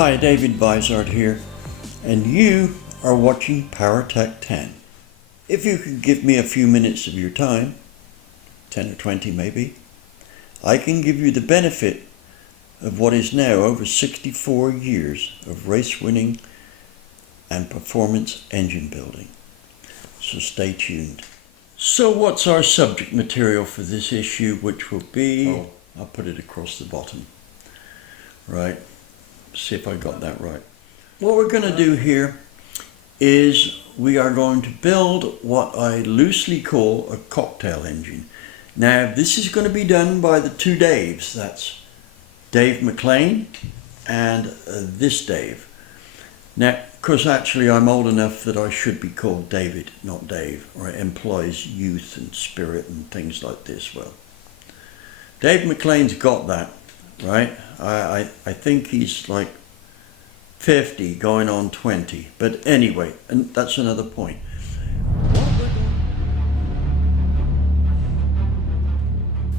Hi, David Vizard here, and you are watching PowerTech 10. If you could give me a few minutes of your time, 10 or 20 maybe, I can give you the benefit of what is now over 64 years of race winning and performance engine building. So stay tuned. So what's our subject material for this issue, which will be, I'll put it across the bottom, right? See if I got that right. What we're going to do here is we are going to build what I loosely call a cocktail engine. Now this is going to be done by the two Daves. That's Dave McLain and this Dave. Now, because actually I'm old enough that I should be called David, not Dave, or it implies youth and spirit and things like this. Well, Dave McLain's got that, right? I think he's like 50 going on 20, but anyway, and that's another point.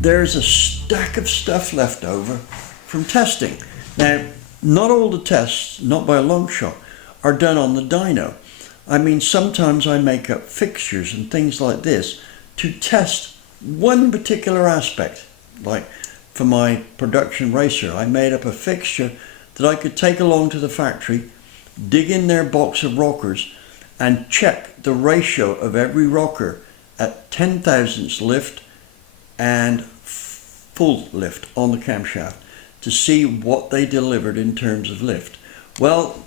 There's a stack of stuff left over from testing. Now, not all the tests, not by a long shot, are done on the dyno. I mean, sometimes I make up fixtures and things like this to test one particular aspect. Like for my production racer, I made up a fixture that I could take along to the factory, dig in their box of rockers and check the ratio of every rocker at 10 thousandths lift and full lift on the camshaft to see what they delivered in terms of lift. Well,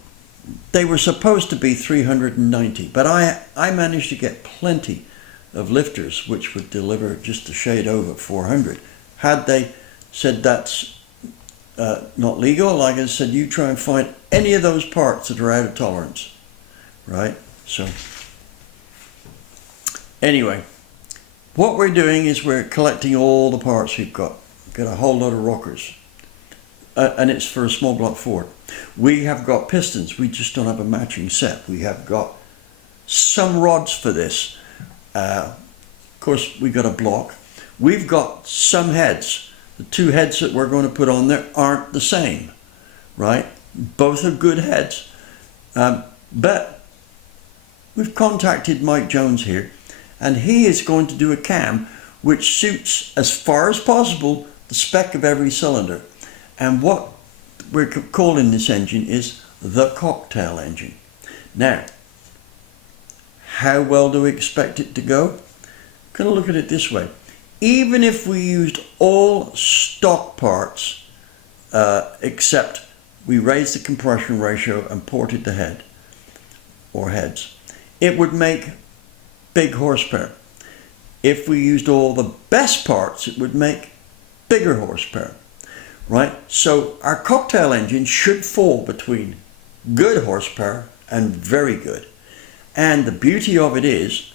they were supposed to be 390, but I managed to get plenty of lifters which would deliver just a shade over 400. Had they said that's not legal, like I said, you try and find any of those parts that are out of tolerance, right? So anyway, what we're doing is we're collecting all the parts we've got. Got a whole lot of rockers, and it's for a small block Ford. We have got pistons, we just don't have a matching set. We have got some rods for this. Of course, we got a block. We've got some heads. The two heads that we're going to put on there aren't the same, right? Both are good heads. But we've contacted Mike Jones here, and he is going to do a cam which suits, as far as possible, the spec of every cylinder. And what we're calling this engine is the cocktail engine. Now, how well do we expect it to go? Going to look at it this way. Even if we used all stock parts, except we raised the compression ratio and ported the head or heads, it would make big horsepower. If we used all the best parts, it would make bigger horsepower, right? So our cocktail engine should fall between good horsepower and very good. And the beauty of it is,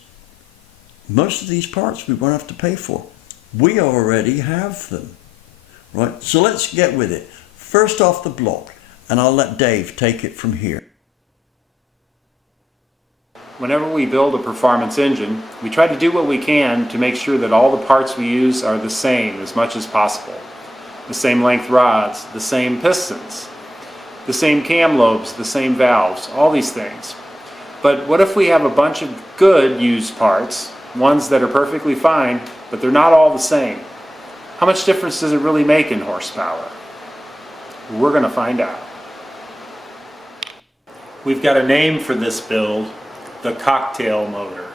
most of these parts we won't have to pay for. We already have them, right? So let's get with it. First off the block, and I'll let Dave take it from here. Whenever we build a performance engine, we try to do what we can to make sure that all the parts we use are the same as much as possible. The same length rods, the same pistons, the same cam lobes, the same valves, all these things. But what if we have a bunch of good used parts, ones that are perfectly fine, but they're not all the same? How much difference does it really make in horsepower? We're going to find out. We've got a name for this build, the cocktail motor.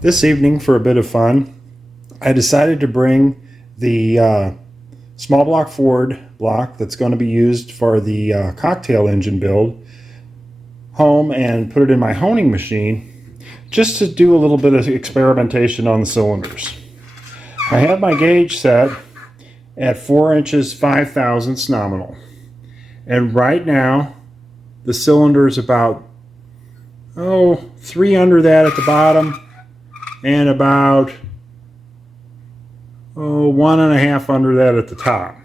This evening, for a bit of fun, I decided to bring the small block Ford block that's going to be used for the cocktail engine build home and put it in my honing machine just to do a little bit of experimentation on the cylinders. I have my gauge set at 4 inches 5 thousandths nominal, and right now the cylinder is about 3 under that at the bottom and about 1.5 under that at the top.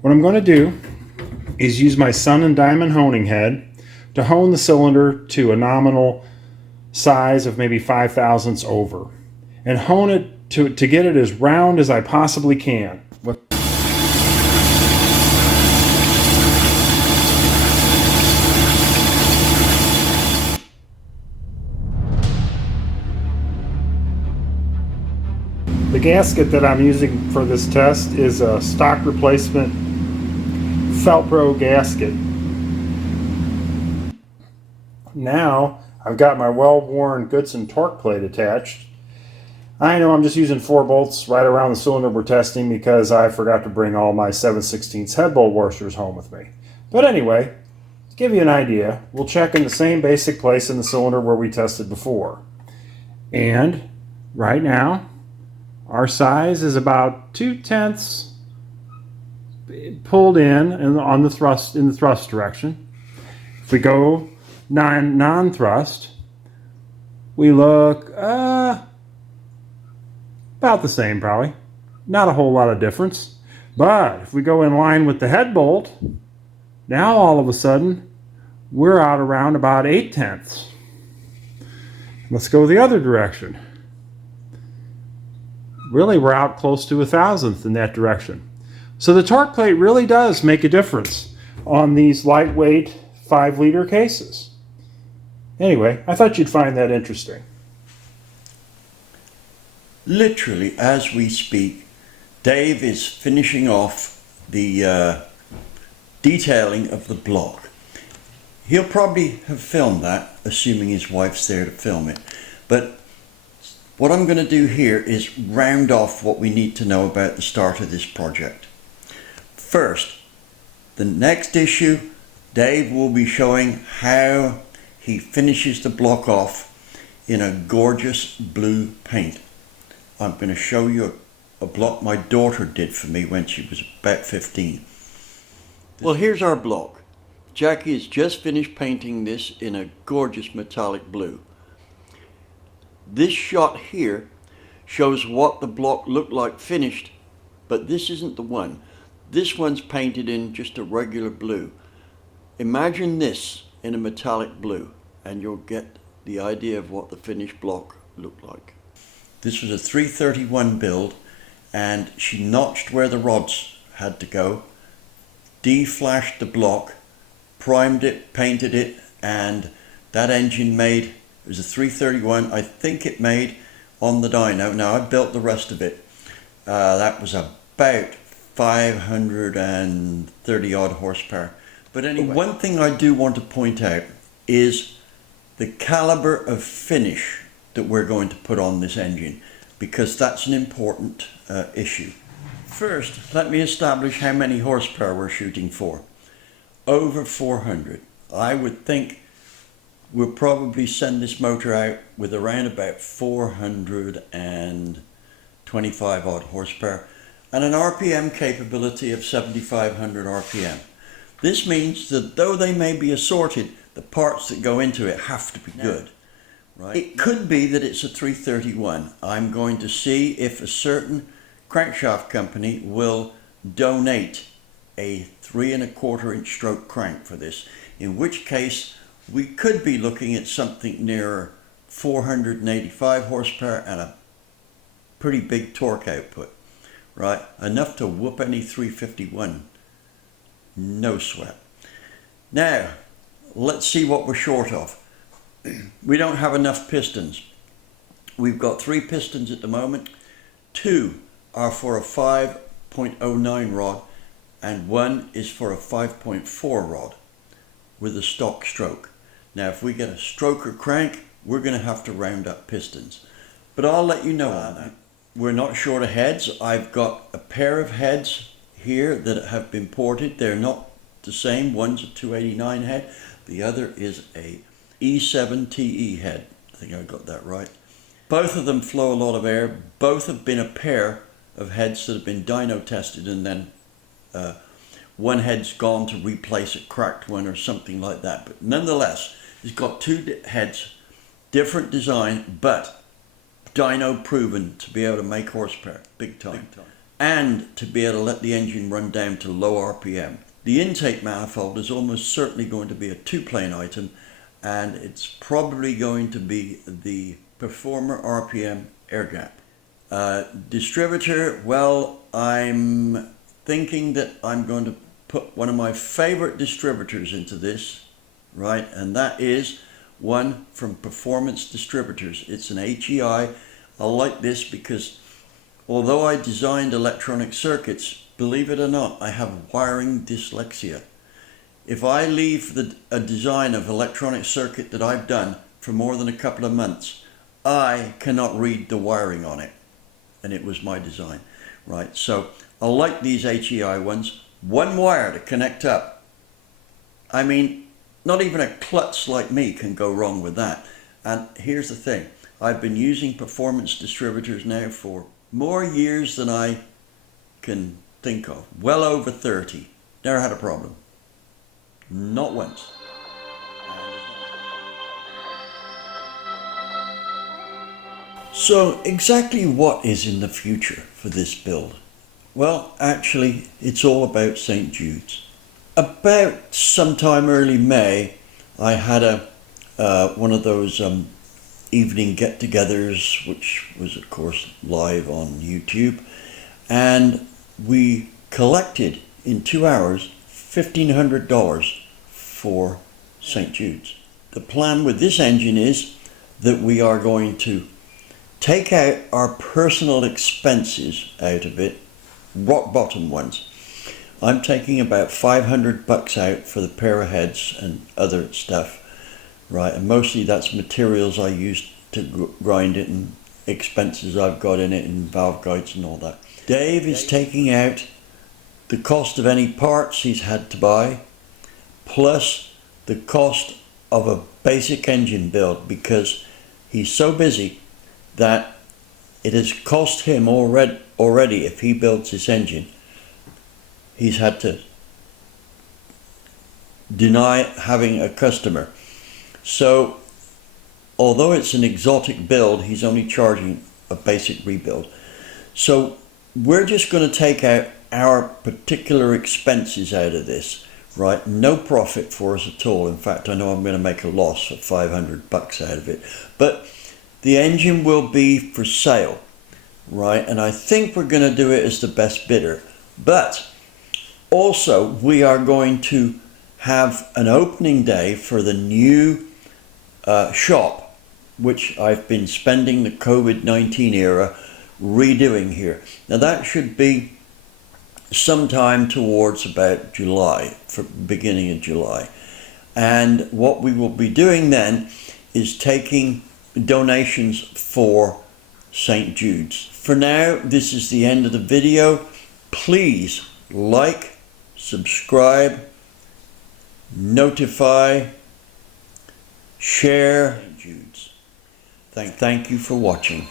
What I'm going to do is use my Sun and Diamond honing head to hone the cylinder to a nominal size of maybe 5/1000ths over and hone it to get it as round as I possibly can. The gasket that I'm using for this test is a stock replacement Felpro gasket. Now I've got my well-worn Goodson torque plate attached. I know I'm just using 4 bolts right around the cylinder we're testing because I forgot to bring all my 7/16 head bolt washers home with me. But anyway, to give you an idea, we'll check in the same basic place in the cylinder where we tested before. And right now, our size is about 2/10 pulled in and on the thrust in the thrust direction. If we go non-thrust, we look about the same probably. Not a whole lot of difference. But if we go in line with the head bolt, now all of a sudden we're out around about 8/10. Let's go the other direction. Really, we're out close to 1/1000th in that direction. So the torque plate really does make a difference on these lightweight 5-liter cases. Anyway, I thought you'd find that interesting. Literally, as we speak, Dave is finishing off the detailing of the block. He'll probably have filmed that, assuming his wife's there to film it. But what I'm going to do here is round off what we need to know about the start of this project. First, the next issue, Dave will be showing how he finishes the block off in a gorgeous blue paint. I'm going to show you a block my daughter did for me when she was about 15. Well, here's our block. Jackie has just finished painting this in a gorgeous metallic blue. This shot here shows what the block looked like finished, but this isn't the one. This one's painted in just a regular blue. Imagine this in a metallic blue and you'll get the idea of what the finished block looked like. This was a 331 build and she notched where the rods had to go, deflashed the block, primed it, painted it, and that engine made, it was a 331, I think it made on the dyno. Now I built the rest of it. That was about 530 odd horsepower. But anyway, one thing I do want to point out is the caliber of finish that we're going to put on this engine, because that's an important issue. First, let me establish how many horsepower we're shooting for. Over 400. I would think we'll probably send this motor out with around about 425 odd horsepower and an RPM capability of 7,500 RPM. This means that though they may be assorted, the parts that go into it have to be good. Right? It could be that it's a 331. I'm going to see if a certain crankshaft company will donate a 3¼ inch stroke crank for this, in which case we could be looking at something near 485 horsepower and a pretty big torque output, right? Enough to whoop any 351, no sweat. Now, let's see what we're short of. We don't have enough pistons. We've got 3 pistons at the moment. 2 are for a 5.09 rod and 1 is for a 5.4 rod with a stock stroke. Now if we get a stroker crank, we're going to have to round up pistons. But I'll let you know on that. We're not short of heads. I've got a pair of heads here that have been ported. They're not the same. One's a 289 head. The other is a E7 TE head. I think I got that right. Both of them flow a lot of air. Both have been a pair of heads that have been dyno tested, and then one head's gone to replace a cracked one or something like that. But nonetheless, it's got 2 heads, different design, but dyno proven to be able to make horsepower, big time. And to be able to let the engine run down to low RPM. The intake manifold is almost certainly going to be a 2-plane item, and it's probably going to be the Performer RPM air gap. Distributor, well, I'm thinking that I'm going to put one of my favorite distributors into this, right? And that is one from Performance Distributors. It's an HEI. I like this because although I designed electronic circuits, believe it or not, I have wiring dyslexia. If I leave a design of electronic circuit that I've done for more than a couple of months, I cannot read the wiring on it. And it was my design, right? So I like these HEI ones. One wire to connect up. I mean, not even a klutz like me can go wrong with that. And here's the thing. I've been using Performance Distributors now for more years than I can think of. Well over 30. Never had a problem. Not once. So exactly what is in the future for this build? Well, actually, it's all about St. Jude's. About sometime early May, I had one of those evening get-togethers, which was of course live on YouTube, and we collected in 2 hours $1,500 for St. Jude's. The plan with this engine is that we are going to take out our personal expenses out of it, rock bottom ones. I'm taking about $500 out for the pair of heads and other stuff, right? And mostly that's materials I used to grind it and expenses I've got in it and valve guides and all that. Dave is taking out the cost of any parts he's had to buy, plus the cost of a basic engine build, because he's so busy that it has cost him already if he builds this engine, he's had to deny having a customer. So although it's an exotic build, he's only charging a basic rebuild. So we're just going to take out our particular expenses out of this, right? No profit for us at all. In fact, I know I'm going to make a loss of $500 out of it. But the engine will be for sale, right? And I think we're going to do it as the best bidder. But also, we are going to have an opening day for the new shop, which I've been spending the COVID-19 era redoing here. Now that should be sometime towards about July, for beginning of July. And what we will be doing then is taking donations for St. Jude's. For now, this is the end of the video. Please like, subscribe, notify, share St. Jude's. Thank you for watching.